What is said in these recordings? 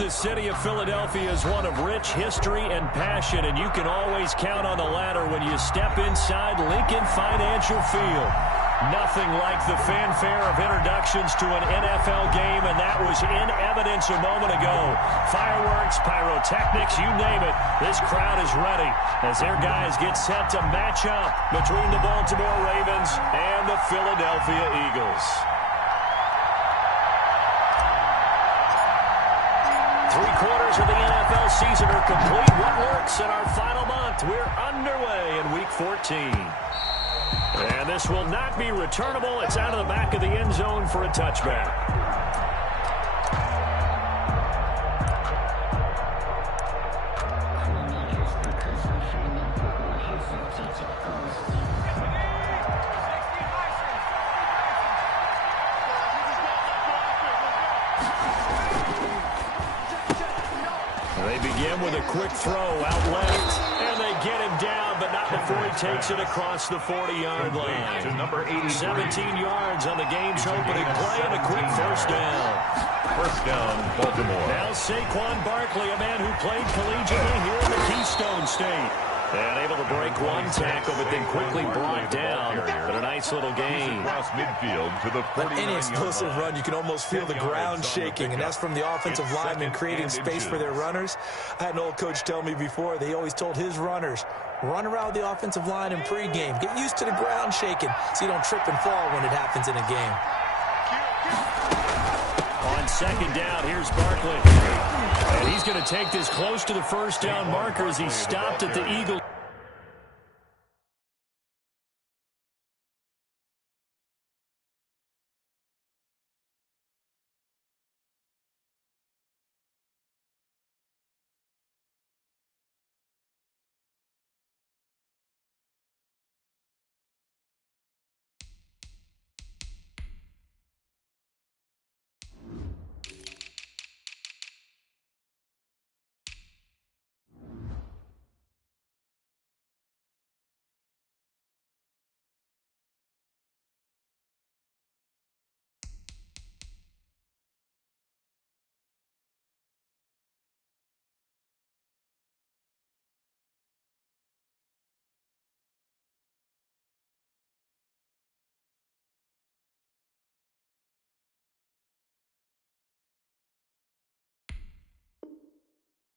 The city of Philadelphia is one of rich history and passion, and you can always count on the ladder when you step inside Lincoln Financial Field. Nothing like the fanfare of introductions to an NFL game, and that was in evidence a moment ago. Fireworks, pyrotechnics, you name it. This crowd is ready as their guys get set to match up between the Baltimore Ravens and the Philadelphia Eagles. 3/4 of the NFL season are complete. What works in our final month? We're underway in Week 14. And this will not be returnable. It's out of the back of the end zone for a touchback. They begin with a quick throw out left, and they get him down, but not before he takes it across the 40-yard line. To number 83. 17 yards on the game's opening play and a quick first down. First down, Baltimore. Now Saquon Barkley, a man who played collegiately here in the Keystone State. And able to break one tackle, but then quickly brought down. But a nice little gain. Across midfield to the 49-yard Any explosive line. run, you can almost feel the ground shaking, and that's from the offensive linemen creating space for their runners. I had an old coach tell me before, they always told his runners, run around the offensive line in pregame. Get used to the ground shaking so you don't trip and fall when it happens in a game. On second down, here's Barkley. And he's going to take this close to the first down marker as he stopped at the Eagles.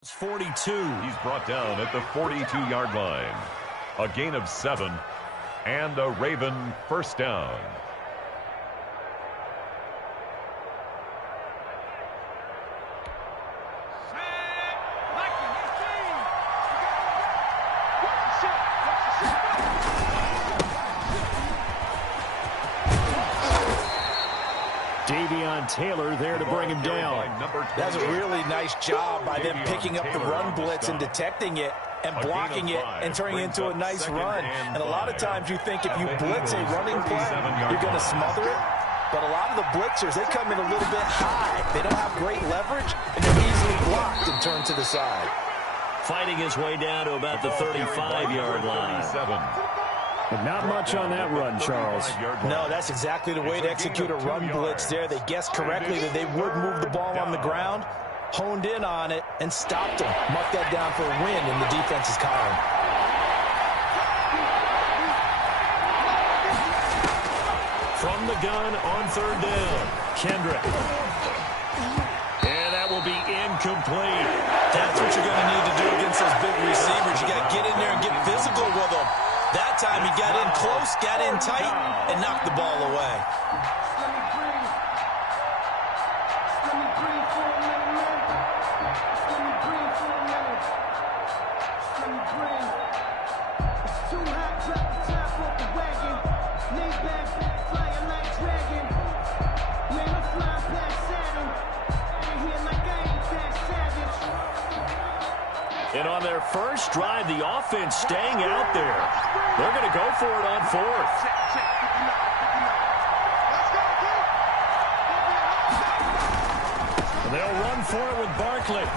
It's 42. He's brought down at the 42-yard line. A gain of 7 and a Raven first down. Taylor there to bring him down. That's a really nice job by them picking up the run blitz and detecting it and blocking it and turning it into a nice run. And a lot of times you think if you blitz a running play, you're going to smother it. But a lot of the blitzers, they come in a little bit high. They don't have great leverage, and they're easily blocked and turned to the side. Fighting his way down to about the 35-yard line. But not much on that run, Charles. No, that's exactly the way to execute a run blitz there. They guessed correctly that they would move the ball on the ground, honed in on it, and stopped them. Mark that down for a win in the defense's column. From the gun on third down, Kendrick. And that will be incomplete. That's what you're going to need to do against those big receivers. You got to get in there and get physical with them. That time he got in close, got in tight, and knocked the ball away. And on their first drive, the offense staying out there. They're going to go for it on fourth. And they'll run for it with Barkley.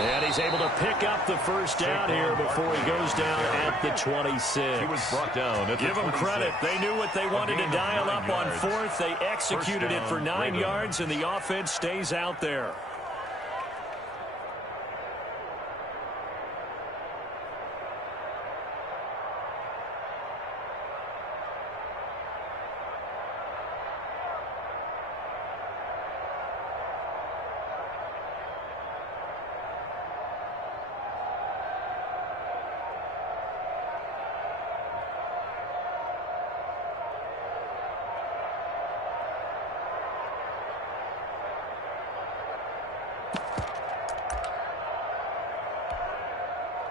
And he's able to pick up the first down here before he goes down at the 26. He was brought down at the 26. Give them credit. They knew what they wanted to dial up on fourth. They executed it for 9 yards, and the offense stays out there.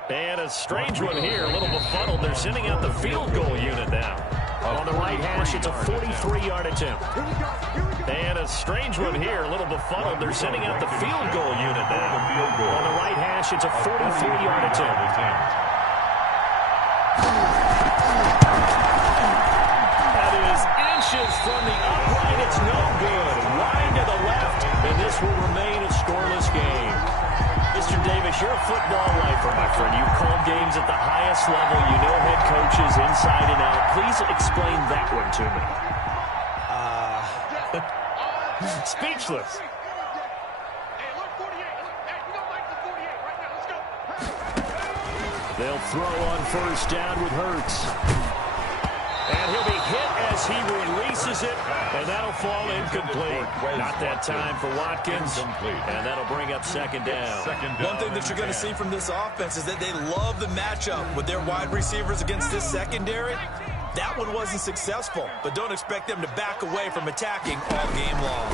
And a strange one here, a little befuddled. They're sending out the field goal unit now. On the right hash, it's a 43-yard attempt. And a strange one here, a little befuddled. They're sending out the field goal unit now. On the right hash, it's a 43-yard attempt. That is inches from the upright. It's no good. Wide to the left, and this will remain a scoreless game. Mr. Davis, you're a football lifer, my friend. You've called games at the highest level. You know head coaches inside and out. Please explain that one to me. Speechless. They'll throw on first down with Hurts. And he'll be hit as he releases it, and that'll fall incomplete. Not that time for Watkins, and that'll bring up second down. One thing that you're going to see from this offense is that they love the matchup with their wide receivers against this secondary. That one wasn't successful, but don't expect them to back away from attacking all game long.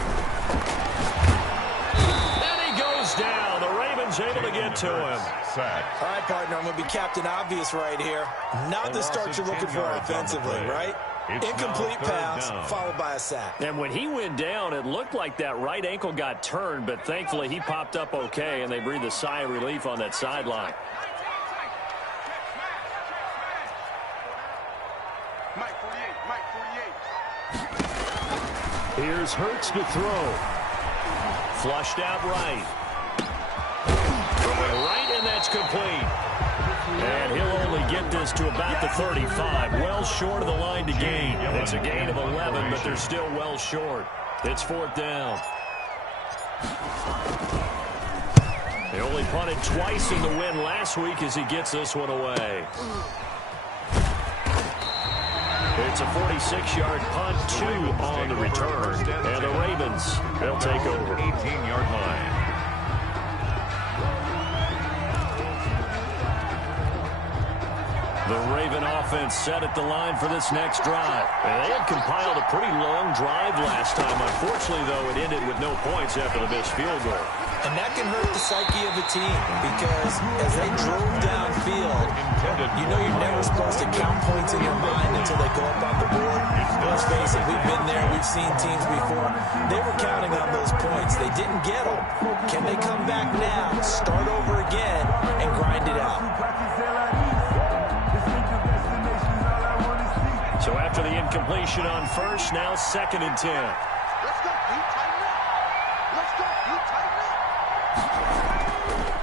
And he goes down. The Ravens able to get to him. All right, partner, I'm going to be Captain Obvious right here. Not the start you're looking for offensively, right? Incomplete pass followed by a sack. And when he went down, it looked like that right ankle got turned, but thankfully he popped up okay, and they breathed a sigh of relief on that sideline. Here's Hurts to throw. Flushed out right. Right, and that's complete. And he'll only get this to about the 35. Well short of the line to gain. It's a gain of 11, but they're still well short. It's fourth down. They only punted twice in the win last week as he gets this one away. It's a 46-yard punt, 2 on the return. And the Ravens, they'll take over. 18-yard line. The Raven offense set at the line for this next drive. And they had compiled a pretty long drive last time. Unfortunately, though, it ended with no points after the missed field goal. And that can hurt the psyche of the team because as they drove downfield, you know you're never supposed to count points in your mind until they go up on the board. Let's face it, we've been there. We've seen teams before. They were counting on those points. They didn't get them. Can they come back now, start over again, and grind it out? So after the incompletion on first, now 2nd and 10.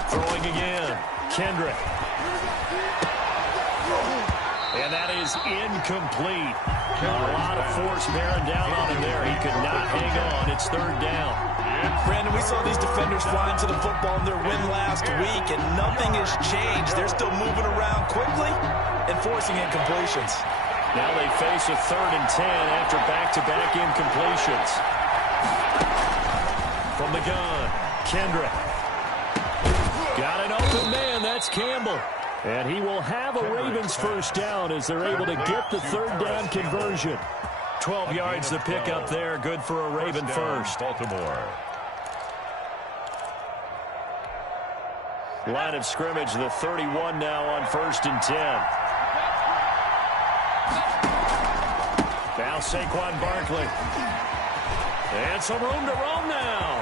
Throwing again, Kendrick. And that is incomplete. A lot of force bearing down on him there. He could not hang on. It's 3rd down. Brandon, we saw these defenders flying to the football in their win last week, and nothing has changed. They're still moving around quickly and forcing incompletions. Now they face a 3rd and 10 after back-to-back incompletions. From the gun, Kendrick. Got an open man, that's Campbell. And he will have a Ravens first down as they're able to get the 3rd down conversion. 12 yards to pick up there, good for a Raven first. Baltimore. Line of scrimmage, the 31 now on 1st and 10. Now Saquon Barkley. And some room to roam now.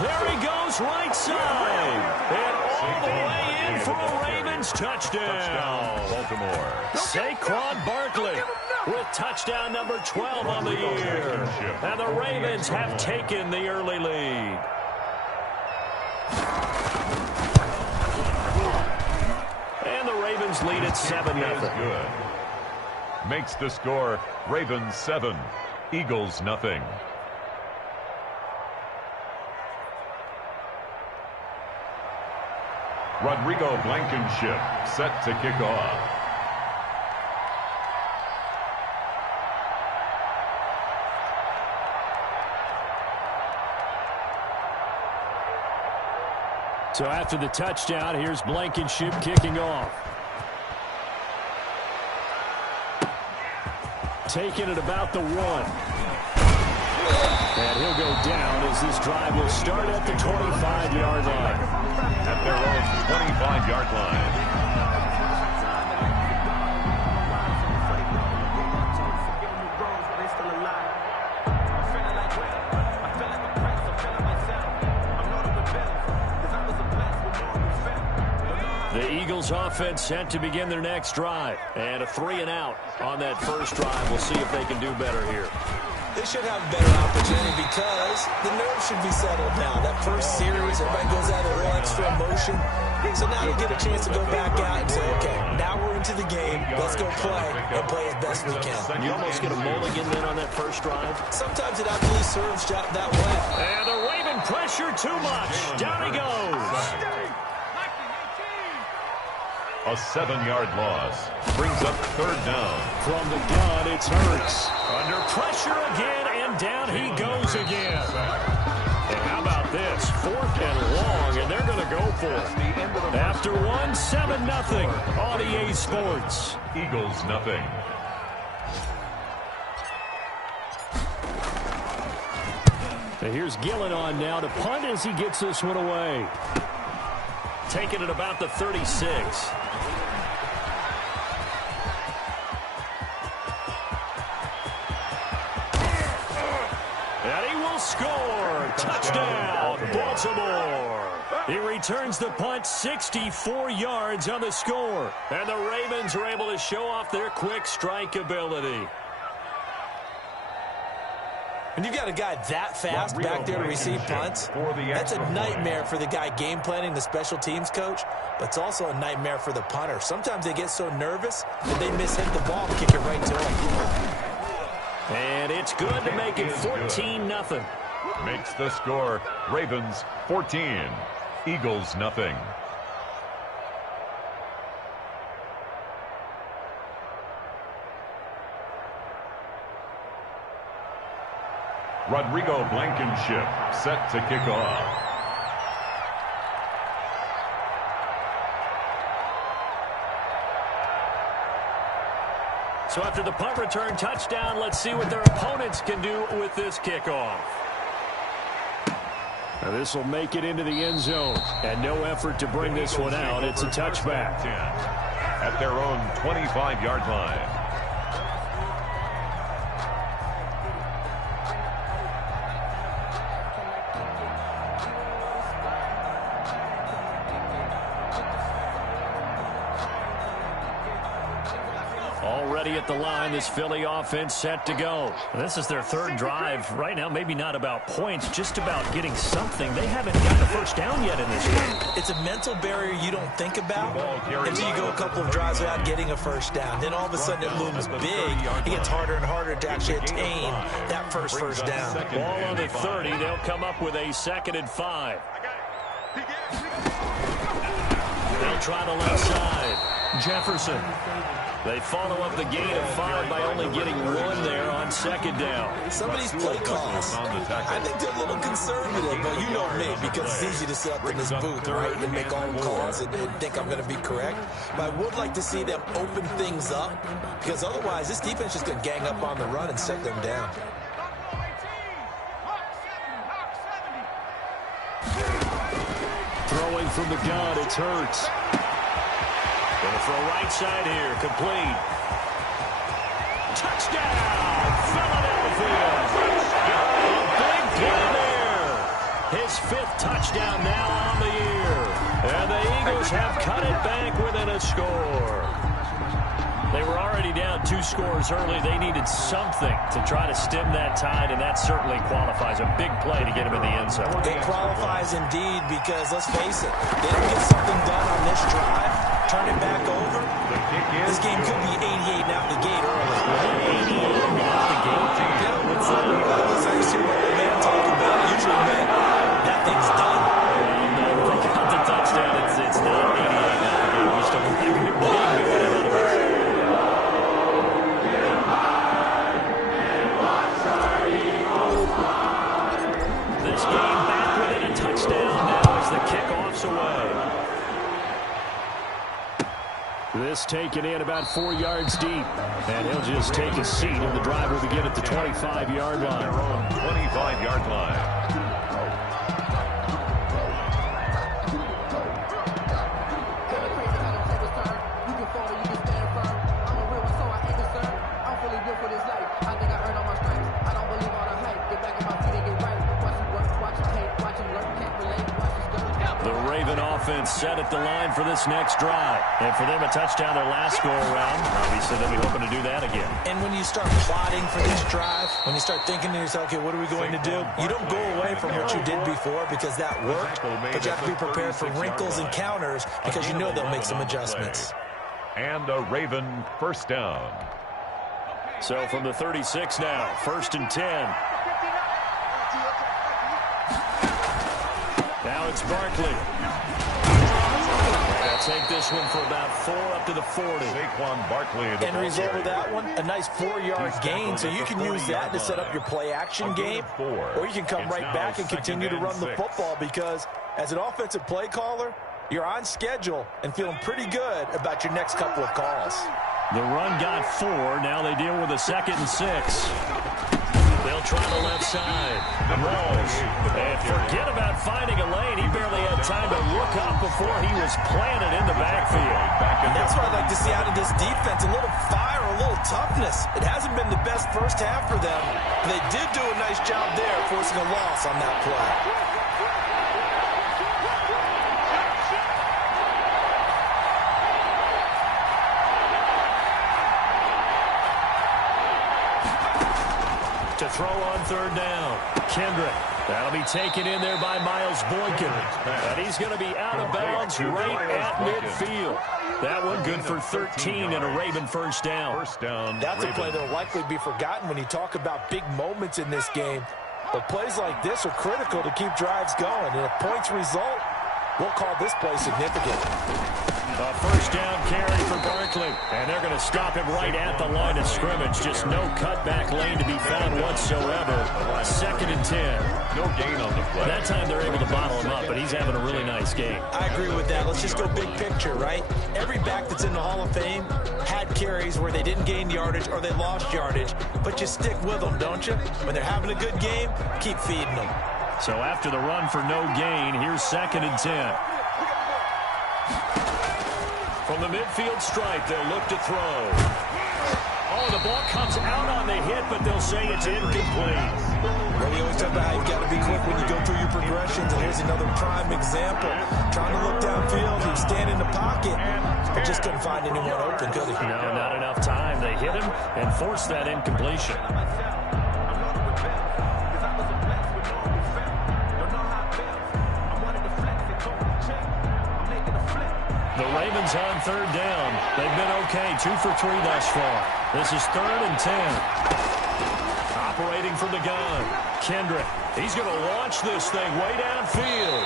There he goes, right side. And all the way in for a Ravens touchdown. Baltimore. Saquon Barkley with touchdown number 12 on the year. And the Ravens have taken the early lead. Ravens lead at 7-0. Good. Makes the score Ravens 7, Eagles nothing. Rodrigo Blankenship set to kick off. So after the touchdown, here's Blankenship kicking off. Taking it about the 1. And he'll go down as this drive will start at the 25-yard line. At their own 25-yard line. The Eagles offense set to begin their next drive. And a 3-and-out on that first drive. We'll see if they can do better here. They should have a better opportunity because the nerves should be settled now. That first series, everybody goes out of a little extra emotion. So now you get a chance to go back out and say, okay, now we're into the game. Let's go play and play as best we can. You almost get a mulligan then on that first drive. Sometimes it actually serves that way. And the Raven pressure too much. Down he goes. A 7-yard loss brings up third down. From the gun, it's Hurts. Under pressure again, and down he goes again. And how about this? 4th and long, and they're going to go for it. After 1, 7-0 on EA Sports. Eagles nothing. And here's Gillen on now to punt as he gets this one away. Taking it about the 36. And he will score. Touchdown, Baltimore. He returns the punt 64 yards on the score. And the Ravens are able to show off their quick strike ability. When you've got a guy that fast back there to receive punts, that's a nightmare for the guy game planning, the special teams coach, but it's also a nightmare for the punter. Sometimes they get so nervous that they mishit the ball and kick it right to him. And it's good to make it 14-0. Makes the score Ravens 14, Eagles nothing. Rodrigo Blankenship set to kick off. So after the punt return touchdown, let's see what their opponents can do with this kickoff. Now this will make it into the end zone. And no effort to bring this one out. It's a touchback. At their own 25-yard line. Already at the line, this Philly offense set to go. This is their third drive. Right now, maybe not about points, just about getting something. They haven't gotten a first down yet in this game. It's a mental barrier you don't think about until you go a couple of drives without getting a first down. Then all of a sudden it looms big. It gets harder and harder to actually attain that first down. Ball on the 30. They'll come up with a 2nd and 5. They'll try the left side. Jefferson. They follow up the gain of 5 by only getting 1 there on 2nd down. Somebody's play calls, I think they're a little conservative, but you know me, because it's easy to sit up in this booth, right, and make all calls and think I'm going to be correct. But I would like to see them open things up, because otherwise this defense is going to gang up on the run and set them down. Throwing from the gun, it's Hurts. Going to throw right side here, complete. Touchdown, Philadelphia. A big play there. His 5th touchdown now on the year. And the Eagles have cut it back within a score. They were already down 2 scores early. They needed something to try to stem that tide, and that certainly qualifies. A big play to get him in the end zone. It qualifies indeed, because let's face it, they don't get something done on this drive. turn it back over. This game could be 88 out the gate early. 88 out the gate. Yeah, what's that? I used to hear my old man talk about it. Usually meant that thing's done. No, they got the touchdown. It's not 88 out the gate. We still have a big game ahead of us. This game back within a touchdown now as the kickoff's away. This taken in about 4 yards deep. And he'll just take a seat, and the drive will begin at the 25-yard line. Their own 25-yard line. Set at the line for this next drive. And for them, a touchdown their last go-around. Obviously, they'll be hoping to do that again. And when you start plotting for this drive, when you start thinking to yourself, okay, what are we going to do? You don't go away from what you did before because that worked, but you have to be prepared for wrinkles and counters because you know they'll make some adjustments. And a Raven first down. So from the 36 now, 1st and 10. Now it's Barkley. They'll take this one for about 4 up to the 40. Saquon Barkley. And the result of that one, a nice 4-yard gain, so you can use that to set up your play-action game, or you can come right back and continue to run the football because as an offensive play caller, you're on schedule and feeling pretty good about your next couple of calls. The run got 4. Now they deal with a 2nd and 6. They'll try the left side. Rolls. And forget about finding a lane. He barely had time to look up before he was planted in the backfield. And that's what I'd like to see out of this defense. A little fire, a little toughness. It hasn't been the best first half for them. But they did do a nice job there, forcing a loss on that play. To throw on 3rd down. Kendrick. That'll be taken in there by Miles Boykin. And he's going to be out of bounds right at midfield. That one good for 13 and a Raven first down. That's a play that will likely be forgotten when you talk about big moments in this game. But plays like this are critical to keep drives going. And if points result, we'll call this play significant. A first down carry for Barkley. And they're going to stop him right at the line of scrimmage. Just no cutback lane to be found whatsoever. 2nd and 10. No gain on the play. That time they're able to bottle him up, but he's having a really nice game. I agree with that. Let's just go big picture, right? Every back that's in the Hall of Fame had carries where they didn't gain yardage or they lost yardage. But you stick with them, don't you? When they're having a good game, keep feeding them. So after the run for no gain, here's 2nd and 10. From the midfield stripe, they'll look to throw. Oh, the ball comes out on the hit, but they'll say it's incomplete. Well, we always talk about how you've got to be quick when you go through your progressions, and here's another prime example. Trying to look downfield, he was standing in the pocket, but just couldn't find anyone open, could he? No, not enough time. They hit him and forced that incompletion. The Ravens on 3rd down. They've been okay, 2 for 3 thus far. This is 3rd and 10. Operating from the gun. Kendrick, he's going to launch this thing way downfield.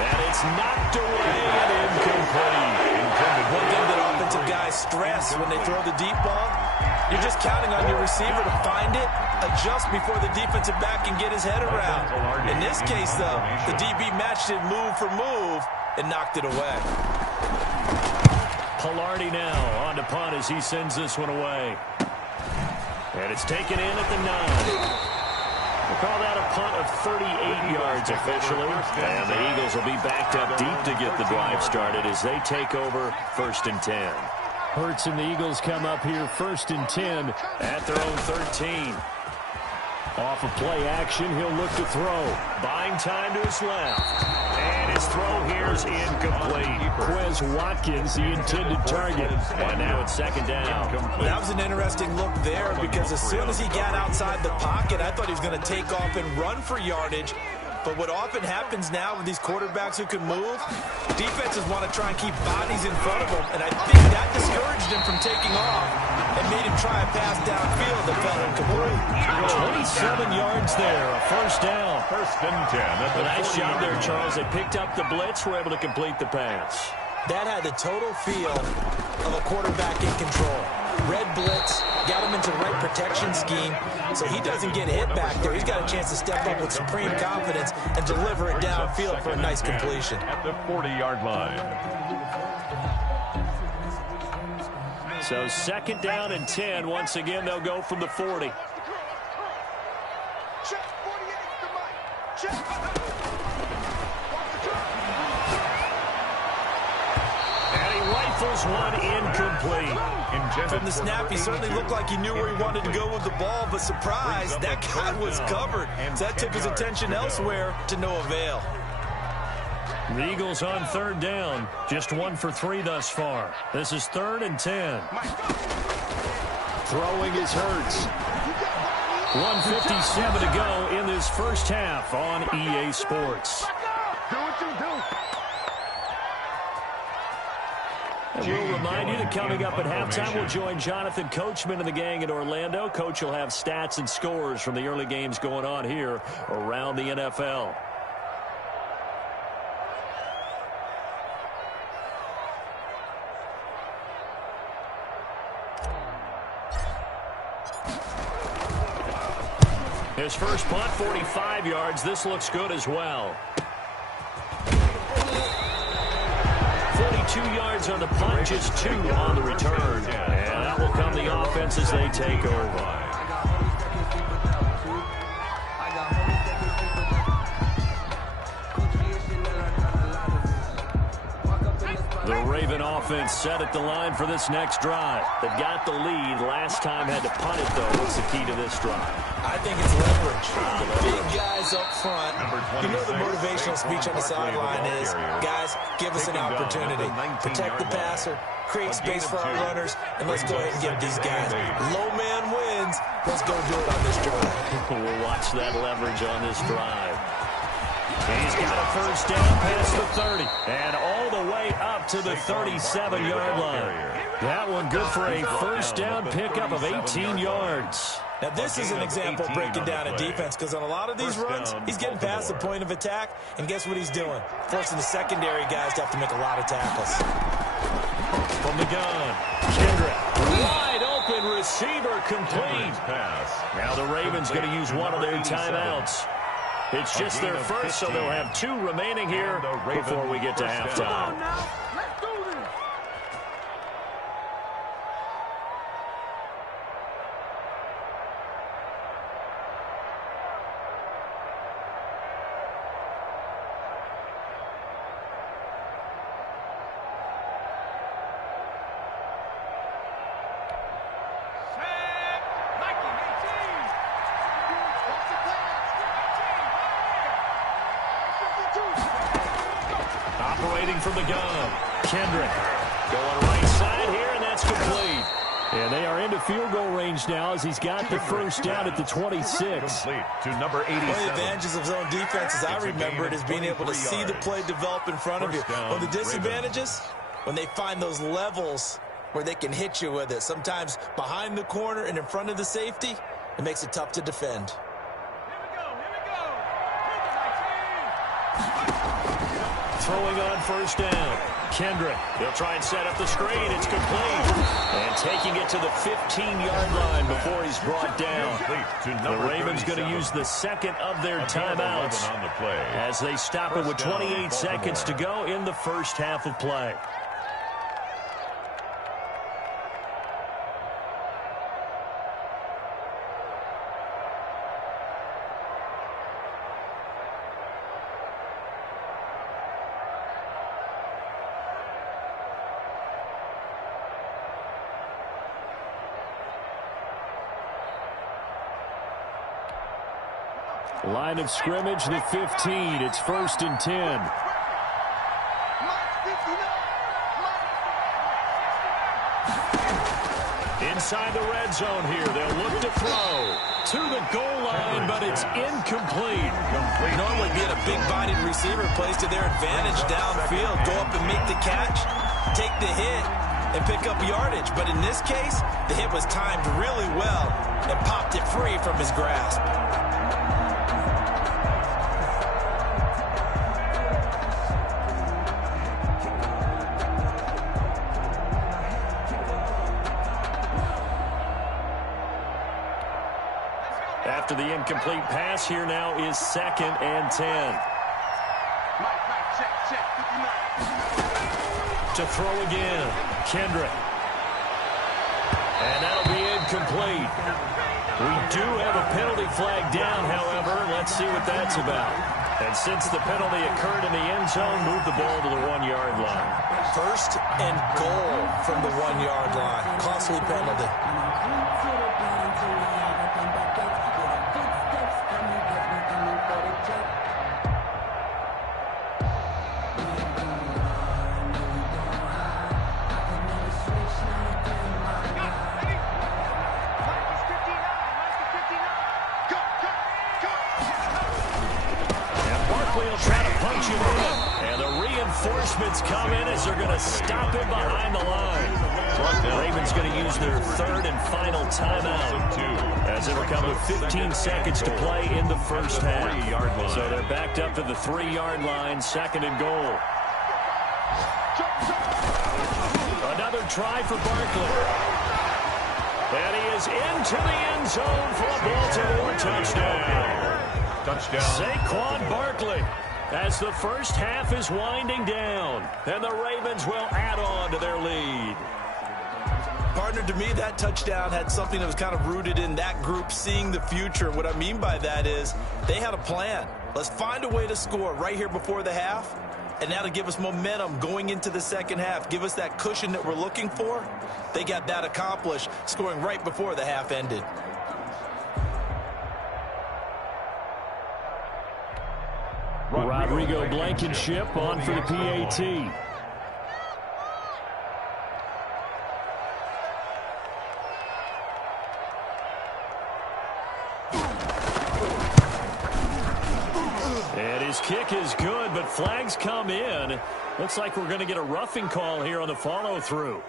And it's knocked away and incomplete. One thing that offensive guys stress when they throw the deep ball, you're just counting on your receiver to find it, adjust before the defensive back can get his head around. In this case, though, the DB matched it move for move and knocked it away. Pilardi now on to punt as he sends this one away. And it's taken in at the 9. We'll call that a punt of 38 yards officially. And the Eagles will be backed up deep to get the drive started as they take over 1st and 10. Hurts and the Eagles come up here 1st and 10 at their own 13. Off of play action, he'll look to throw. Buying time to his left. And his throw here is incomplete. Quez Watkins, the intended target. And now it's 2nd down. That was an interesting look there because as soon as he got outside the pocket, I thought he was going to take off and run for yardage. But what often happens now with these quarterbacks who can move, defenses want to try and keep bodies in front of them, and I think that discouraged him from taking off and made him try a pass downfield that fell incomplete. 27 yards there, a first down. First and 10. Nice job there, Charles. They picked up the blitz, were able to complete the pass. That had the total feel of a quarterback in control. Red blitz, got him into the right protection scheme, so he doesn't get hit back there. He's got a chance to step up with supreme confidence and deliver it downfield for a nice completion. At the 40-yard line. So second down and 10. Once again, they'll go from the 40. Rifles one incomplete. From the snap, he certainly looked like he knew where he wanted to go with the ball, but surprise, that guy was covered. So that took his attention elsewhere to no avail. The Eagles on third down. Just 1 for 3 thus far. This is 3rd and 10. Throwing is Hurts. 1:57 to go in this first half on EA Sports. And we'll remind you that coming up at halftime, we'll join Jonathan Coachman and the gang in Orlando. Coach will have stats and scores from the early games going on here around the NFL. His first punt, 45 yards. This looks good as well. 42 yards on the punt, just 2 on the return. And that will come the offense as they take over. The Raven offense set at the line for this next drive. They've got the lead. Last time had to punt it, though. What's the key to this drive? I think it's leverage. The big guys up front. You know the motivational speech on the sideline is, guys, give us an opportunity. Protect the passer, create space for our runners, and let's go ahead and give these guys. Low man wins. Let's go do it on this drive. We'll watch that leverage on this drive. He's got a first down past the 30 and all the way up to the 37-yard line. That one good for a first down pickup of 18 yards. Now, this is an example of breaking down a defense because on a lot of these runs, he's getting past the point of attack, and guess what he's doing? Forcing the secondary guys to have to make a lot of tackles. From the gun, Kendrick. Wide open receiver complete. Now the Ravens going to use one of their timeouts. It's just their first, so they'll have 2 remaining here before we get to halftime. Operating from the gun, Kendrick going right side here, and that's complete. And they are into field goal range now as he's got the first down at the 26. Complete to number 87. One of the advantages of zone defense, as I remember it, is being able to see the play develop in front of you. One of the disadvantages, when they find those levels where they can hit you with it, sometimes behind the corner and in front of the safety, it makes it tough to defend. Throwing on first down, Kendrick. He'll try and set up the screen. It's complete. And taking it to the 15-yard line before he's brought down. The Ravens going to use the second of their timeouts as they stop it with 28 seconds to go in the first half of play. Line of scrimmage, the 15. It's 1st and 10. Inside the red zone here. They'll look to throw to the goal line, but it's incomplete. Normally being a big-bodied receiver plays to their advantage downfield. Go up and make the catch, take the hit, and pick up yardage. But in this case, the hit was timed really well and popped it free from his grasp. After the incomplete pass, here now is 2nd and 10. To throw again, Kendrick. And that'll be incomplete. We do have a penalty flag down, however. Let's see what that's about. And since the penalty occurred in the end zone, move the ball to the 1-yard line. 1st and goal from the 1-yard line. Costly penalty. And the reinforcements come in as they're going to stop him behind the line. Ravens going to use their 3rd and final timeout as it'll come with 15 seconds to play in the first half. So they're backed up to the 3-yard line, 2nd and goal. Another try for Barkley. And he is into the end zone for a Baltimore touchdown. Saquon Barkley, as the first half is winding down, and the Ravens will add on to their lead. Partner, to me, that touchdown had something that was kind of rooted in that group seeing the future. What I mean by that is they had a plan. Let's find a way to score right here before the half, and that'll give us momentum going into the second half, give us that cushion that we're looking for. They got that accomplished, scoring right before the half ended. Rodrigo Blankenship on for the PAT. And his kick is good, but flags come in. Looks like we're going to get a roughing call here on the follow-through.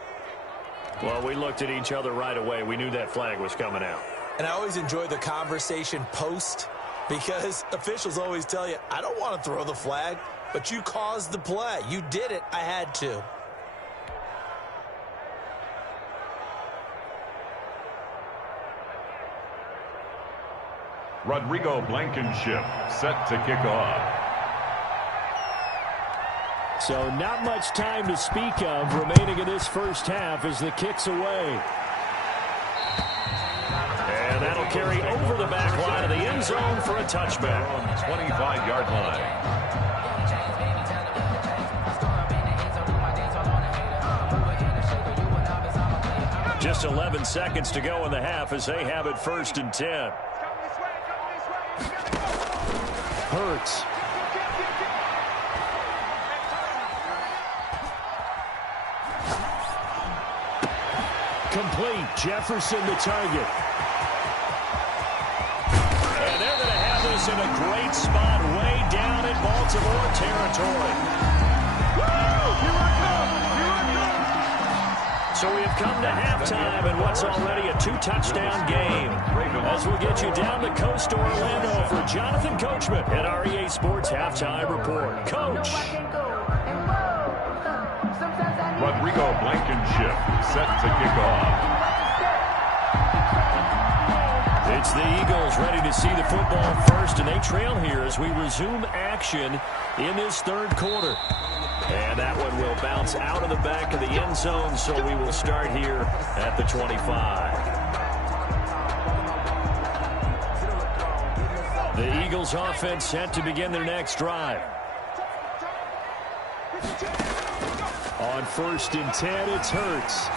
Well, we looked at each other right away. We knew that flag was coming out. And I always enjoy the conversation post, because officials always tell you, I don't want to throw the flag, but you caused the play. You did it. I had to. Rodrigo Blankenship set to kick off. So not much time to speak of remaining in this first half as the kick's away. And that'll carry over the back line of the end zone for a touchback. 25-yard line. Just 11 seconds to go in the half as they have it 1st and 10. Hurts. Complete. Jefferson the target. And they're going to have this in a great spot way down in Baltimore territory. So we have come to halftime in what's already a 2-touchdown game. As we'll get you down the coast to Orlando for Jonathan Coachman at our EA Sports Halftime Report. Coach. Rodrigo Blankenship set to kick off. It's the Eagles ready to see the football first, and they trail here as we resume action in this 3rd quarter. And that one will bounce out of the back of the end zone, so we will start here at the 25. The Eagles offense set to begin their next drive. On 1st and 10, it's Hurts.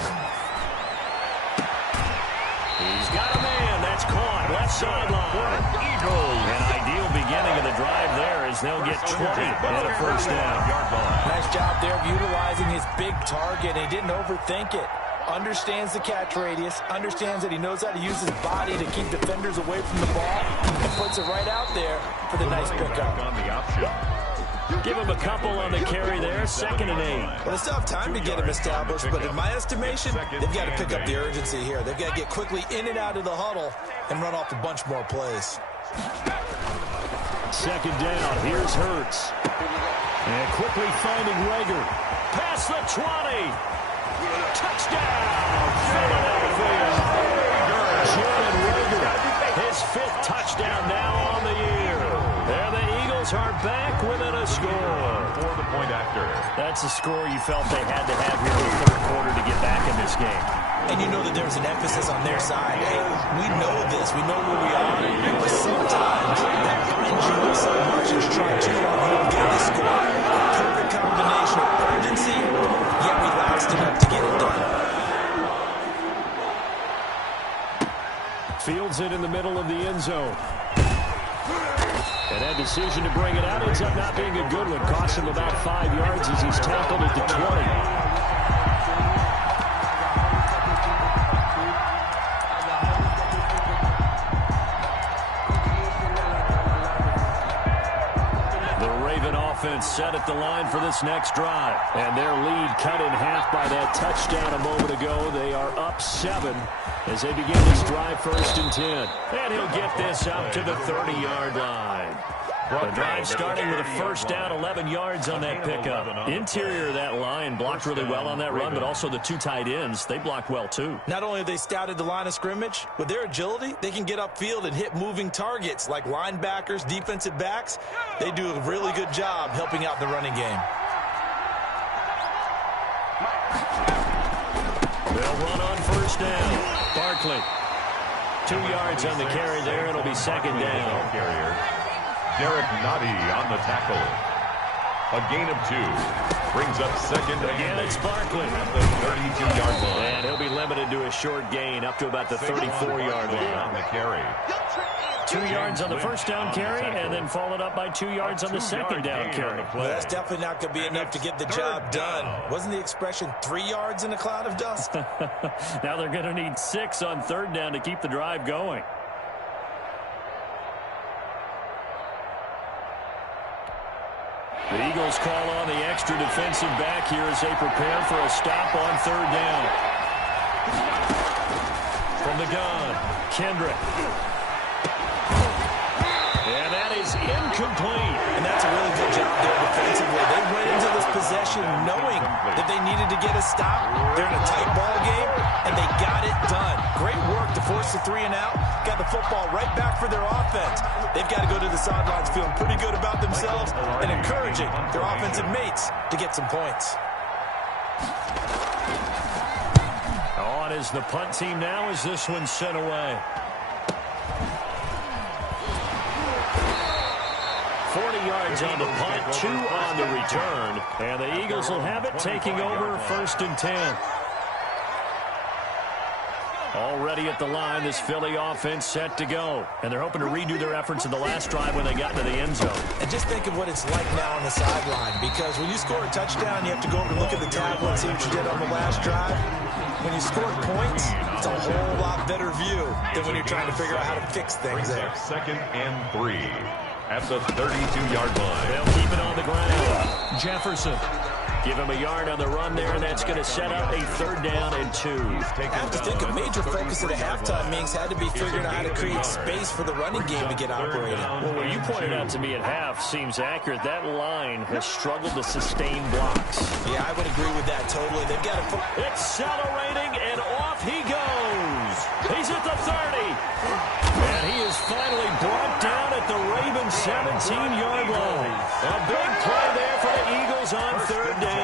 He's got a man. That's caught. Left sideline. Eagles. An ideal beginning of the drive there as they'll get 20 and a first down. Nice job there of utilizing his big target. He didn't overthink it. understands the catch radius, understands that he knows how to use his body to keep defenders away from the ball, and puts it right out there for the nice pickup. On the option. Give him a couple on the carry there, 2nd and 8. Well, they still have time to get him established, but in my estimation, they've got to pick up the urgency here. They've got to get quickly in and out of the huddle and run off a bunch more plays. 2nd down, here's Hurts. And quickly finding Rager. Past the 20. Touchdown, Philadelphia. Jalen Rager, his 5th touchdown now on the year. And the Eagles are back within a score. For the point after. That's a score you felt they had to have here in the 3rd quarter to get back in this game. And you know that there's an emphasis on their side. Hey, we know this. We know where we are. But sometimes that binds you up so much and trying to get this score. Perfect combination of urgency, yet relaxed enough to get it done. Fields it in the middle of the end zone. And that decision to bring it out ends up not being a good one. Costs him about 5 yards as he's tackled at the 20. Offense set at the line for this next drive. And their lead cut in half by that touchdown a moment ago. They are up 7 as they begin this drive, 1st and 10. And he'll get this up to the 30-yard line. The drive starting with a 1st down, 11 yards on that pickup. Interior of that line blocked really well on that run, but also the 2 tight ends, they blocked well too. Not only have they scouted the line of scrimmage, with their agility, they can get upfield and hit moving targets like linebackers, defensive backs. They do a really good job helping out the running game. They'll run on 1st down. Barkley. 2 yards on the carry there. It'll be 2nd down. Carrier. Derek Noddy on the tackle. A gain of 2. Brings up 2nd again. It's Barkley at the 32-yard line. And he'll be limited to a short gain up to about the 34-yard line. On the carry. 2 yards on the 1st down carry, and then followed up by 2 yards on the 2nd down carry. Well, that's definitely not going to be enough to get the job done. Wasn't the expression 3 yards in a cloud of dust? Now they're going to need 6 on 3rd down to keep the drive going. The Eagles call on the extra defensive back here as they prepare for a stop on 3rd down. From the gun, Kendrick. And that is incomplete. And that's a really good job there defensively. They went into this possession knowing that they needed to get a stop. They're in a tight ball game, and they got it done. Great work to force the 3 and out. Got the football right back for their offense. They've got to go to the sidelines feeling pretty good about themselves and encouraging their offensive mates to get some points. On is the punt team now as this one's sent away. 40 yards on the punt, 2 on the return. And the Eagles will have it, taking over 1st and 10. Already at the line, this Philly offense set to go. And they're hoping to redo their efforts in the last drive when they got into the end zone. And just think of what it's like now on the sideline, because when you score a touchdown, you have to go over and look at the tablet and see what you did on the last drive. When you score points, it's a whole lot better view than when you're trying to figure out how to fix things there. 2nd and 3 at the 32-yard line. They'll keep it on the ground. Jefferson. Give him a yard on the run there, and that's going to set up a 3rd down and 2. I have to think a major focus of the halftime meetings had to be figuring out how to create space for the running game to get operating. Well, what you pointed out to me at half seems accurate. That line has struggled to sustain blocks. Yeah, I would agree with that totally. They've got to... Accelerating, and off he goes. He's at the 30. And he is finally brought down at the Ravens' 17-yard line. A big play there for the Eagles on 3rd down.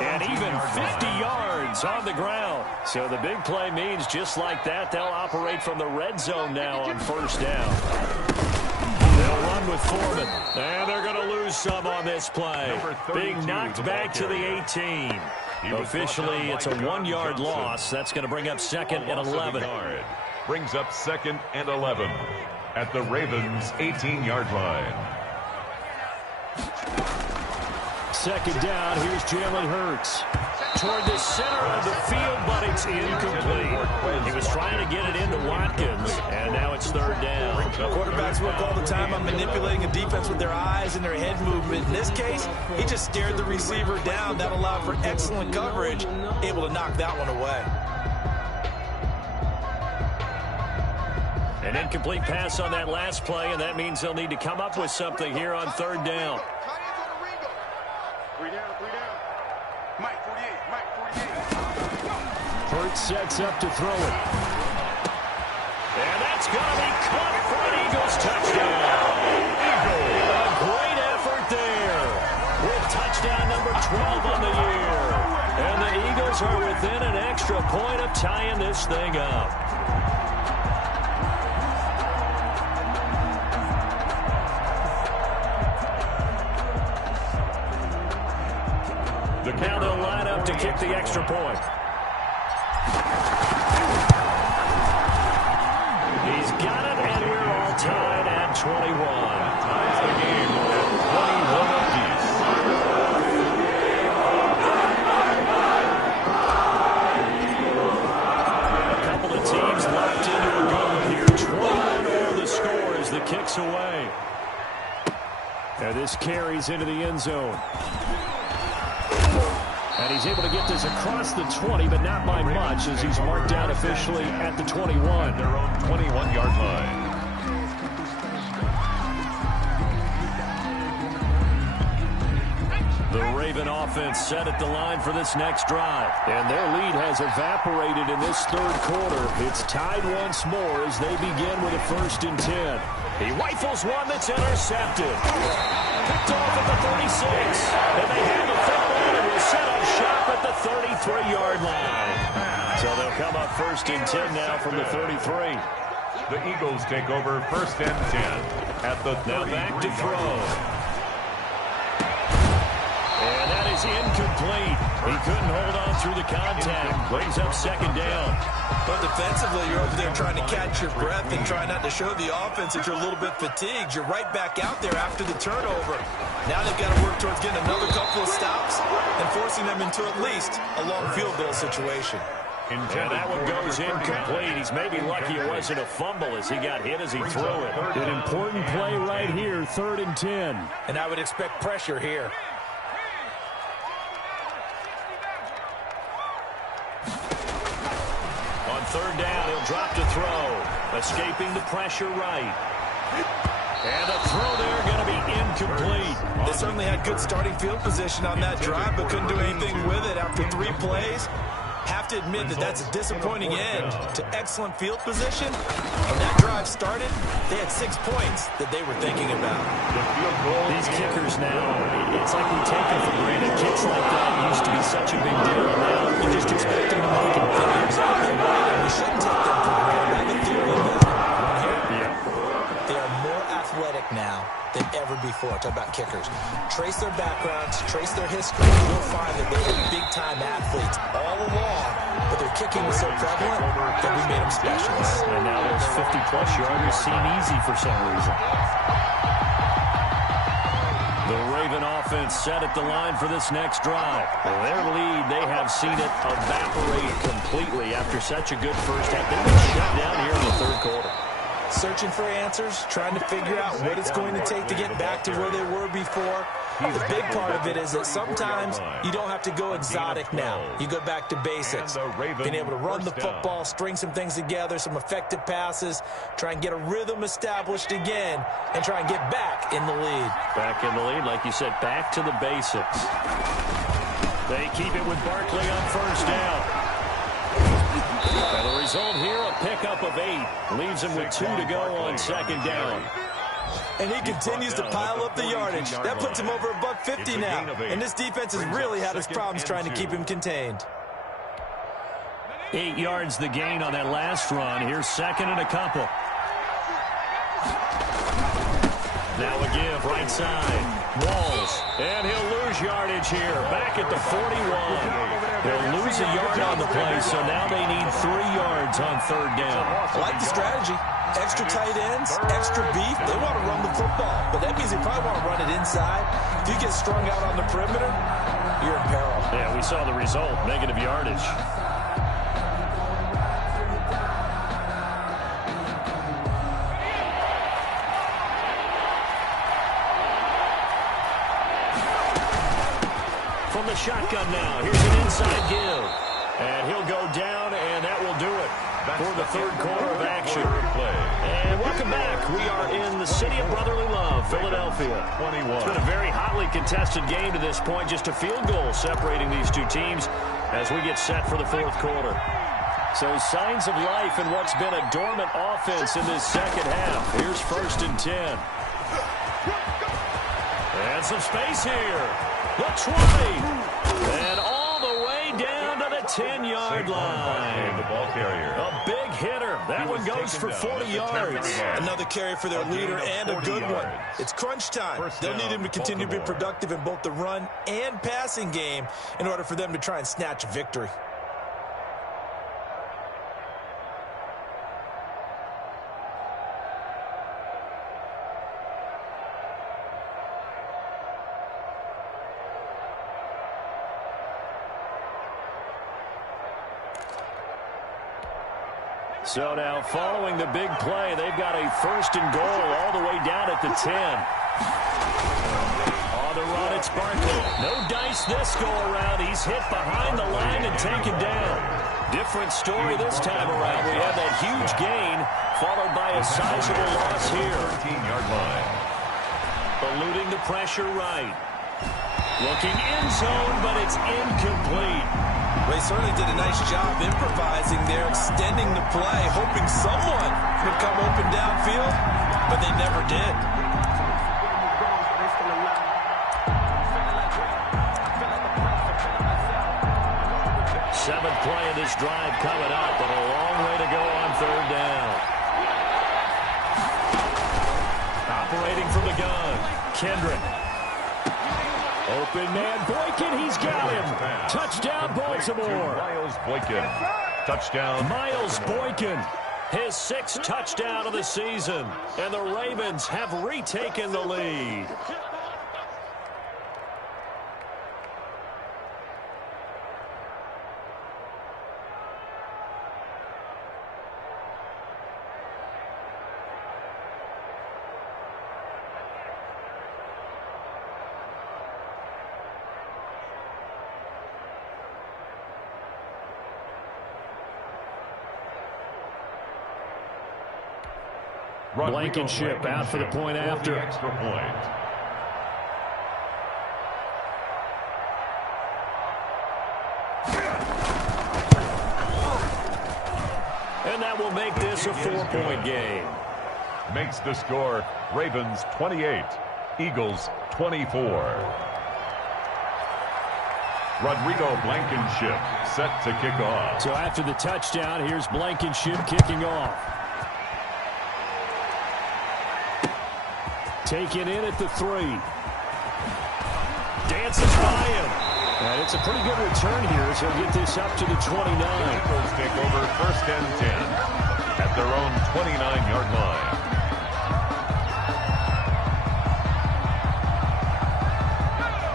And even 50 yards on the ground. So the big play means just like that, they'll operate from the red zone now on 1st down. They'll run with Foreman. And they're going to lose some on this play. Being knocked back to the 18. Officially, it's a 1-yard loss. That's going to bring up 2nd and 11. Brings up 2nd and 11 at the Ravens' 18-yard line. 2nd down, here's Jalen Hurts. toward the center of the field, but it's incomplete. He was trying to get it into Watkins, and now it's third down. Quarterbacks work all the time on manipulating a defense with their eyes and their head movement. In this case, he just stared the receiver down. That allowed for excellent coverage, able to knock that one away. An incomplete pass on that last play, and that means they'll need to come up with something here on third down. Hurts sets up to throw it. And that's going to be caught for an Eagles touchdown. A great effort there with touchdown number 12 on the year. And the Eagles are within an extra point of tying this thing up. Now they'll line up to kick the extra point. He's got it, and we're all tied at 21. Ties the game at 21 apiece. A couple of teams locked into a goal here. 21 over the score as the kick's away. And this carries into the end zone. And he's able to get this across the 20, but not by much, as he's marked down officially at the 21. Their own 21-yard line. The Raven offense set at the line for this next drive. And their lead has evaporated in this third quarter. It's tied once more as they begin with a 1st and 10. He rifles one that's intercepted. Picked off at the 36. And they have the football and will set up shop at the 33-yard line. So they'll come up 1st and 10 now from the 33. The Eagles take over 1st and 10 at the 33. Now back to throw. And that is incomplete. He couldn't hold on through the contact. Brings up 2nd down. But defensively, you're over there trying to catch your breath and try not to show the offense that you're a little bit fatigued. You're right back out there after the turnover. Now they've got to work towards getting another couple of stops and forcing them into at least a long field goal situation. And that one goes incomplete. He's maybe lucky it wasn't a fumble as he got hit as he threw it. An important play right here, 3rd and 10. And I would expect pressure here. On 3rd down, he'll drop to throw. Escaping the pressure right. And the throw there going to be incomplete. They certainly had good starting field position on that drive, but couldn't do anything with it after 3 plays. Have to admit that that's a disappointing end to excellent field position. When that drive started, they had 6 points that they were thinking about. These kickers now, it's like we take them for granted. Kicks like that used to be such a big deal. Now you just expect them to make it. You're exactly right, and we shouldn't take them for granted. I have a theory on that one here. They are more athletic now than ever before. Talk about kickers. Trace their backgrounds, trace their history, and you'll find that they were big-time athletes all along, but their kicking was so prevalent that we made them specialists. And now those 50-plus yarders seem easy for some reason. The Raven offense set at the line for this next drive. Their lead, they have seen it evaporate completely after such a good first half. They've been shut down here in the 3rd quarter. Searching for answers, trying to figure out what it's going to take to get back to where they were before. The big part of it is that sometimes you don't have to go exotic now. You go back to basics. Being able to run the football, string some things together, some effective passes, try and get a rhythm established again, and try and get back in the lead. Back in the lead, like you said, back to the basics. They keep it with Barkley on 1st down. And the result here, a pickup of 8. Leaves him with 2 to go on 2nd down. And he continues to pile up the yardage. That puts him over $150 now. And this defense has really had its problems trying to keep him contained. 8 yards the gain on that last run. Here's 2nd and a couple. Now a give right side. Walls. And he'll lose yardage here. Back at the 41. They'll lose a yard on the play, so now they need 3 yards on 3rd down. I like the strategy. Extra tight ends, extra beef. They want to run the football, but that means they probably want to run it inside. If you get strung out on the perimeter, you're in peril. Yeah, we saw the result, negative yardage. From the shotgun now, here's an inside give. And he'll go down, and that will do it for the third quarter of action. And welcome back. We are in the city of brotherly love, Philadelphia. It's been a very hotly contested game to this point. Just a field goal separating these two teams as we get set for the fourth quarter. So signs of life in what's been a dormant offense in this second half. Here's 1st and 10. And some space here. The 20. And all the way down to the 10-yard line. The ball carrier. A big hitter. That one goes for 40 yards. Another carry for their leader and a good one. It's crunch time. They'll need him to continue to be productive in both the run and passing game in order for them to try and snatch a victory. So now following the big play, they've got a 1st and goal all the way down at the 10. On the run, it's Barkley. No dice this go around. He's hit behind the line and taken down. Different story this time around. We have that huge gain followed by a sizable loss here. 13-yard line. Eluding the pressure right. Looking in zone, but it's incomplete. They certainly did a nice job improvising there, extending the play, hoping someone would come open downfield, but they never did. Seventh play of this drive coming up, but a long way to go on 3rd down. Operating from the gun, Kendrick. Open man, Boykin, he's got him. Touchdown, Baltimore. Miles Boykin. Touchdown. Miles Boykin, his 6th touchdown of the season. And the Ravens have retaken the lead. Blankenship out for the point after. Extra point. And that will make this a 4-point game. Makes the score Ravens 28, Eagles 24. Rodrigo Blankenship set to kick off. So after the touchdown, here's Blankenship kicking off. Taken in at the 3. Dances by him. And it's a pretty good return here as he'll get this up to the 29. The Eagles take over 1st and 10 at their own 29-yard line.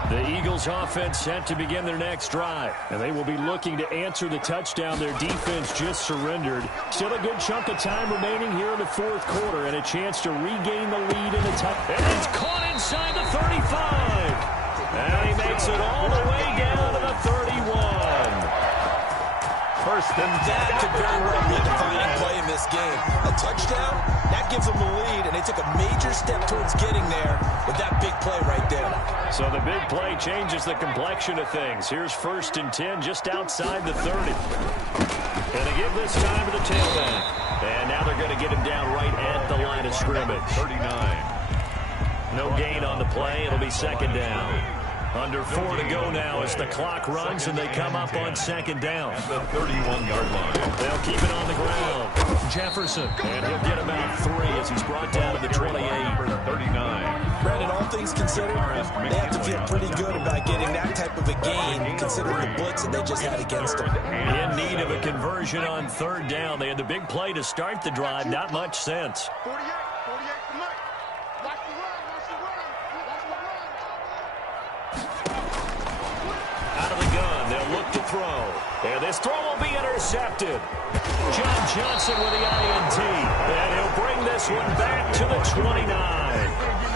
The Eagles offense set to begin their next drive. And they will be looking to answer the touchdown their defense just surrendered. Still a good chunk of time remaining here in the fourth quarter and a chance to regain the lead in the touchdown. And it's caught inside the 35. And he makes it all the way down to the 31. 1st and 10. That could very well be a defining play in this game. A touchdown, that gives them the lead, and they took a major step towards getting there with that big play right there. So the big play changes the complexion of things. Here's 1st and 10 just outside the 30. And they give this time to the tailback. And now they're going to get him down right at the line of scrimmage. 39. No gain on the play. It'll be 2nd down. Under 4 to go now as the clock runs and they come up on 2nd down. At the 31-yard line. They'll keep it on the ground. Jefferson. And he'll get about 3 as he's brought down to the 28. 39. Brandon, all things considered, they have to feel pretty good about getting that type of a gain considering the blitz that they just had against them. In need of a conversion on 3rd down. They had the big play to start the drive. Not much sense. 48 from Mike. Watch the run. throw. And this throw will be intercepted. John Johnson with the INT. And he'll bring this one back to the 29.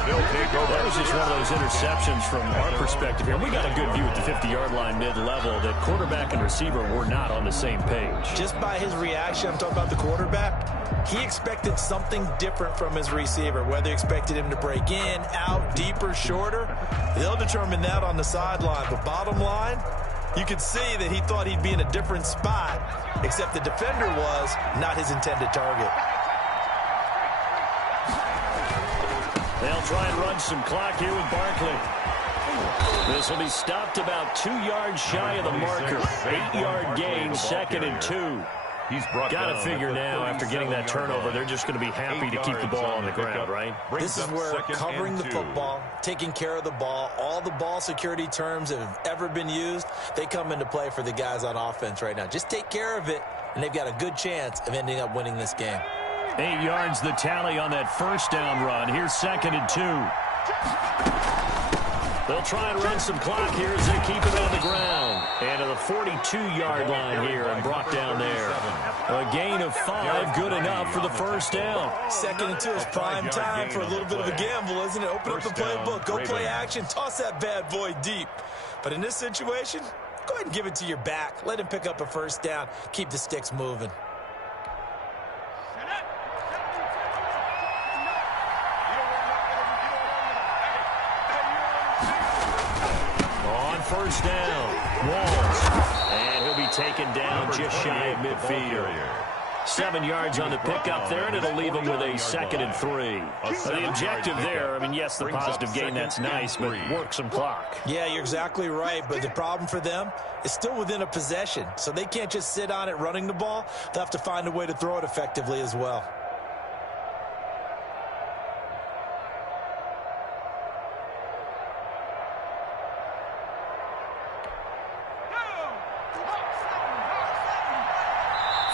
That was just one of those interceptions from our perspective here. We got a good view at the 50-yard line mid-level that quarterback and receiver were not on the same page. Just by his reaction, I'm talking about the quarterback, he expected something different from his receiver, whether he expected him to break in, out, deeper, shorter. They'll determine that on the sideline. But bottom line, you could see that he thought he'd be in a different spot, except the defender was not his intended target. They'll try and run some clock here with Barkley. This will be stopped about 2 yards shy of the marker. 8-yard gain, 2nd and 2. Got to figure now, after getting that turnover, they're just going to be happy to keep the ball on the ground, right? This is where covering the football, taking care of the ball, all the ball security terms that have ever been used, they come into play for the guys on offense right now. Just take care of it, and they've got a good chance of ending up winning this game. 8 yards the tally on that first down run. Here's 2nd and 2. They'll try and run some clock here as they keep it on the ground. And to the 42-yard line here and brought down there. A gain of 5, good enough for the first down. 2nd and 2 is prime time for a little bit of a gamble, isn't it? Open up the playbook, go play action, toss that bad boy deep. But in this situation, go ahead and give it to your back. Let him pick up a first down. Keep the sticks moving. First down, Walls, and he'll be taken down just shy of midfield. 7 yards on the pickup there, and it'll leave him with a 2nd and 3. The objective there, I mean, yes, the positive gain, that's nice, but work some clock. Yeah, you're exactly right, but the problem for them is still within a possession, so they can't just sit on it running the ball. They'll have to find a way to throw it effectively as well.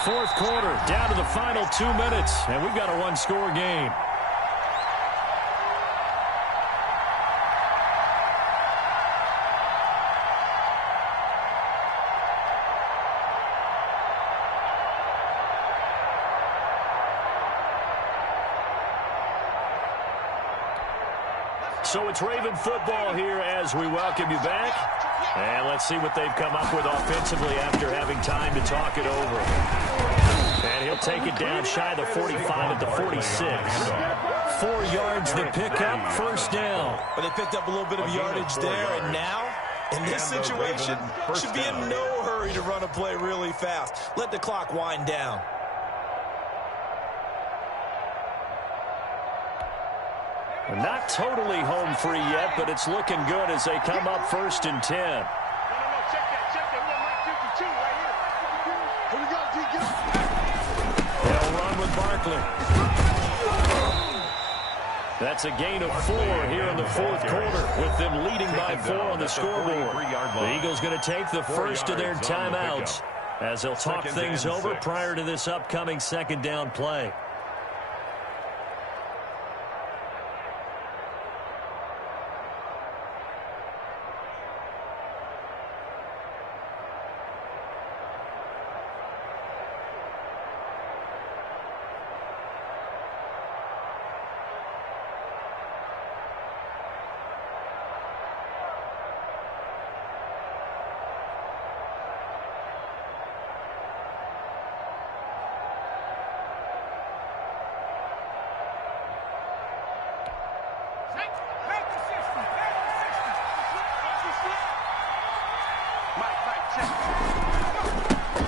Fourth quarter, down to the final 2 minutes, and we've got a one-score game. So it's Raven football here as we welcome you back. And let's see what they've come up with offensively after having time to talk it over. And he'll take it down shy of the 45 at the 46. 4 yards the pickup, first down. But they picked up a little bit of yardage there, and now, in this situation, should be in no hurry to run a play really fast. Let the clock wind down. Not totally home free yet, but it's looking good as they come up 1st and 10. No, check that. We want Mike 52 right here. Here we go, D. Get him. They'll run with Barkley. That's a gain of 4 here in the fourth quarter, with them leading by 4 on the scoreboard. The Eagles going to take the first of their timeouts as they'll talk things over prior to this upcoming 2nd down play.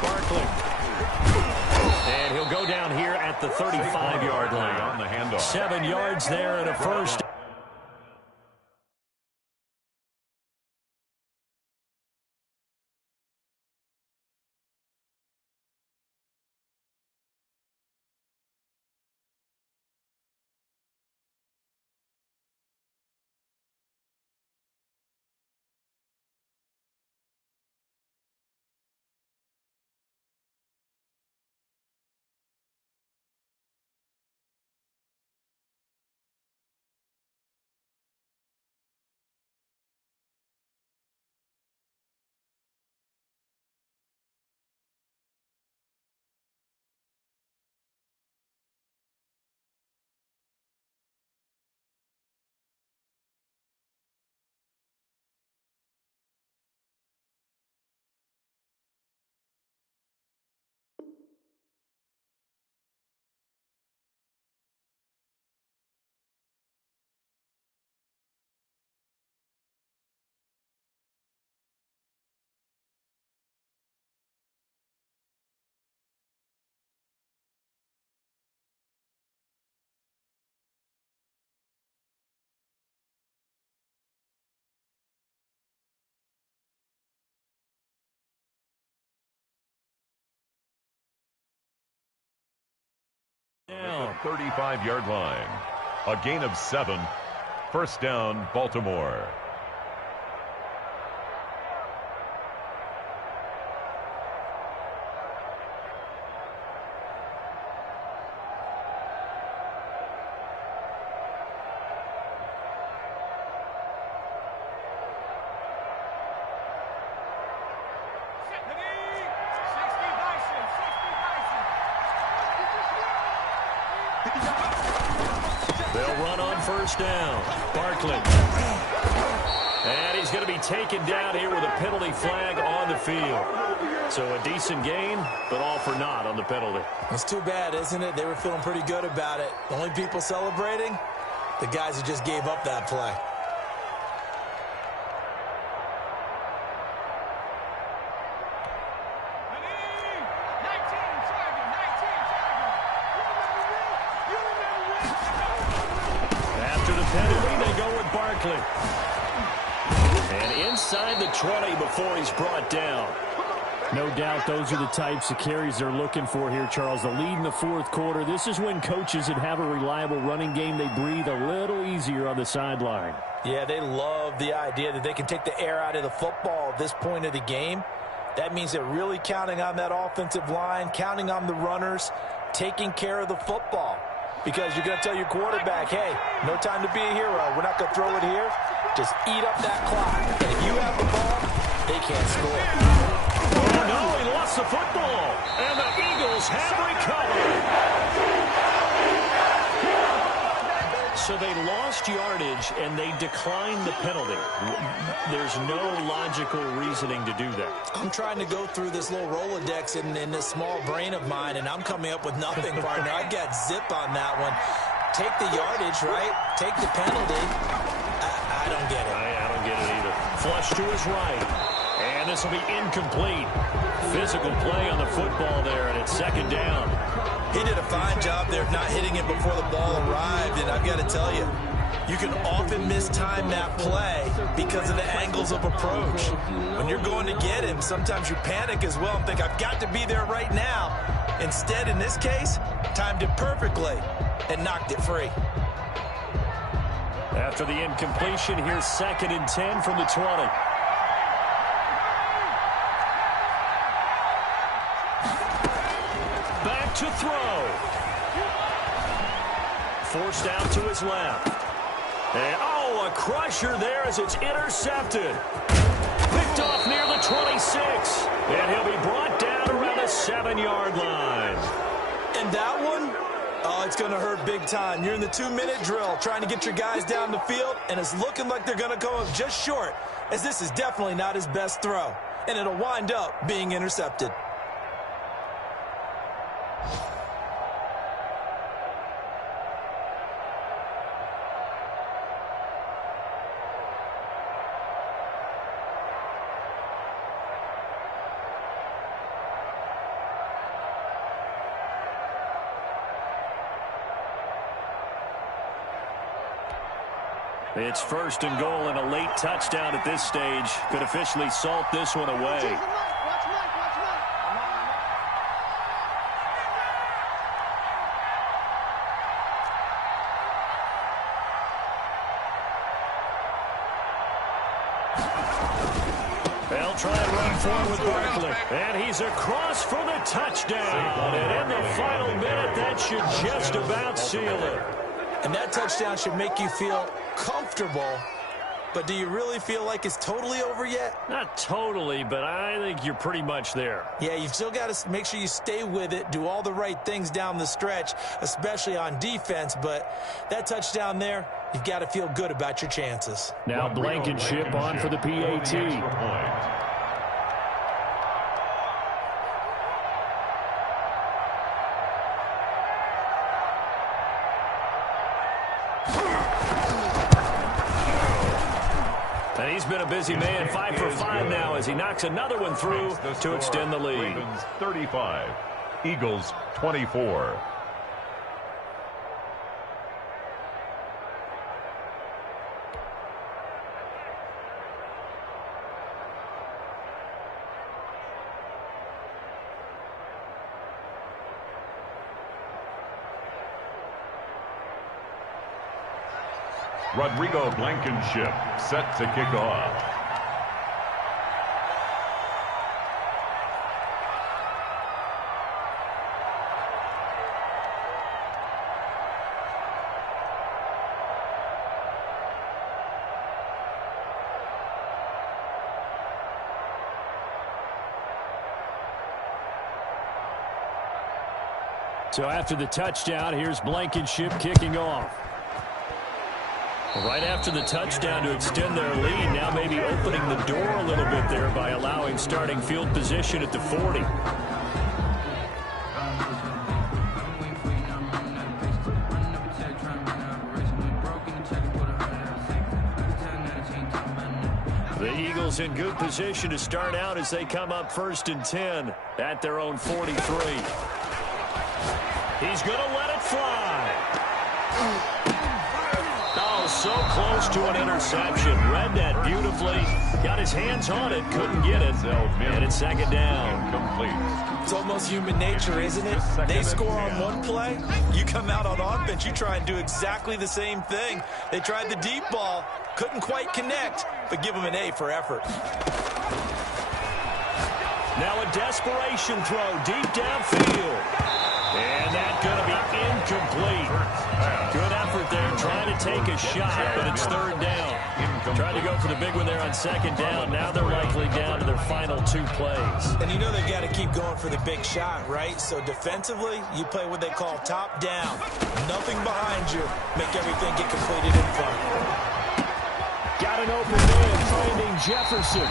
Barkley. And he'll go down here at the 35-yard line. 7 yards there and a first. down. 35-yard line. A gain of 7. First down, Baltimore. They'll run on first down. Barkley. And he's going to be taken down here with a penalty flag on the field. So a decent gain, but all for naught on the penalty. It's too bad, isn't it? They were feeling pretty good about it. The only people celebrating, the guys who just gave up that play. After the penalty, they go with Barkley. And inside the 20 before he's brought down. No doubt those are the types of carries they're looking for here, Charles. The lead in the fourth quarter. This is when coaches that have a reliable running game, they breathe a little easier on the sideline. Yeah, they love the idea that they can take the air out of the football at this point of the game. That means they're really counting on that offensive line, counting on the runners, taking care of the football. Because you're going to tell your quarterback, hey, no time to be a hero. We're not going to throw it here. Just eat up that clock. And if you have the ball, they can't score. Oh, no, he lost the football. And the Eagles have recovered. So they lost yardage, and they declined the penalty. There's no logical reasoning to do that. I'm trying to go through this little Rolodex in this small brain of mine, and I'm coming up with nothing, partner. I've got zip on that one. Take the yardage, right? Take the penalty. I don't get it. I don't get it either. Flush to his right. And this will be incomplete. Physical play on the football there, and it's second down. He did a fine job there of not hitting it before the ball arrived, and I've got to tell you, you can often mistime that play because of the angles of approach. When you're going to get him, sometimes you panic as well and think, I've got to be there right now. Instead, in this case, timed it perfectly and knocked it free. After the incompletion, here's 2nd and 10 from the 20. Back to throw. Forced out to his left. And, oh, a crusher there as it's intercepted. Picked off near the 26. And he'll be brought down around the 7-yard line. And that one, oh, it's going to hurt big time. You're in the 2-minute drill trying to get your guys down the field, and it's looking like they're going to come up just short, as this is definitely not his best throw. And it'll wind up being intercepted. It's 1st and goal, and a late touchdown at this stage could officially salt this one away. They'll try and run forward with Barkley. And he's across for the touchdown. And in the final minute, that should just about seal it. And that touchdown should make you feel comfortable. But do you really feel like it's totally over yet? Not totally, but I think you're pretty much there. Yeah, you've still got to make sure you stay with it, do all the right things down the stretch, especially on defense. But that touchdown there, you've got to feel good about your chances. Now Blankenship on for the PAT. And he's been a busy man, 5 for 5 now as he knocks another one through to extend the lead. Ravens 35, Eagles 24. Rodrigo Blankenship set to kick off. So after the touchdown, here's Blankenship kicking off. Right after the touchdown to extend their lead, now maybe opening the door a little bit there by allowing starting field position at the 40. The Eagles in good position to start out as they come up 1st and 10 at their own 43. He's going to let it fly. Oh, so close to an interception. Read that beautifully. Got his hands on it. Couldn't get it. And it's 2nd down. Incomplete. It's almost human nature, isn't it? They score on one play. You come out on offense, you try and do exactly the same thing. They tried the deep ball. Couldn't quite connect, but give them an A for effort. Now a desperation throw deep downfield. And that's going to be incomplete. Good effort there, trying to take a shot, but it's 3rd down. Trying to go for the big one there on 2nd down. Now they're likely down to their final 2 plays. And you know they've got to keep going for the big shot, right? So defensively, you play what they call top down. Nothing behind you. Make everything get completed in front. Got an open man, finding Jefferson.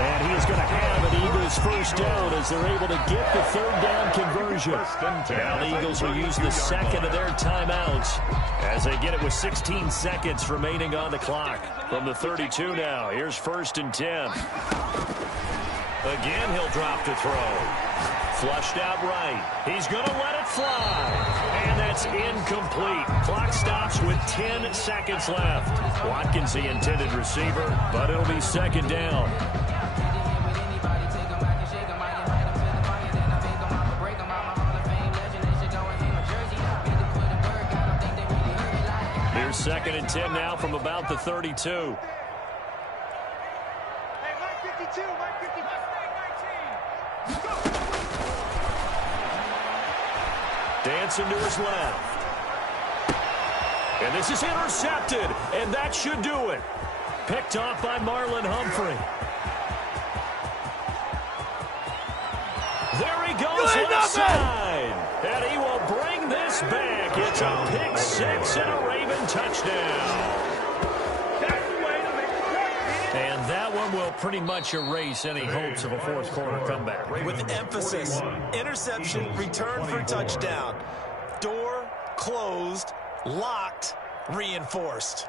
And he is going to have an Eagles 1st down as they're able to get the 3rd down conversion. Now the Eagles will use the 2nd of their timeouts as they get it with 16 seconds remaining on the clock. From the 32 now, here's 1st and 10. Again, he'll drop to throw. Flushed out right. He's going to let it fly. And that's incomplete. Clock stops with 10 seconds left. Watkins, the intended receiver, but it'll be 2nd down. Here's 2nd and 10 now from about the 32. Hey, Mike 52, Mike 52. Dancing to his left. And this is intercepted, and that should do it. Picked off by Marlon Humphrey. There he goes left side. And he will bring this back. It's a pick 6 and a Raven touchdown. And that one will pretty much erase any hopes of a 4th quarter comeback. With emphasis, interception, return for touchdown. Door closed, locked, reinforced.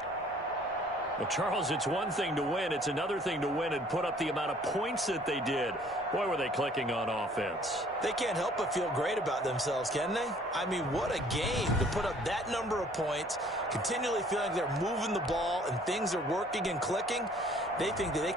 Well, Charles, it's one thing to win. It's another thing to win and put up the amount of points that they did. Boy, were they clicking on offense. They can't help but feel great about themselves, can they? I mean, what a game to put up that number of points, continually feeling they're moving the ball and things are working and clicking. They think that they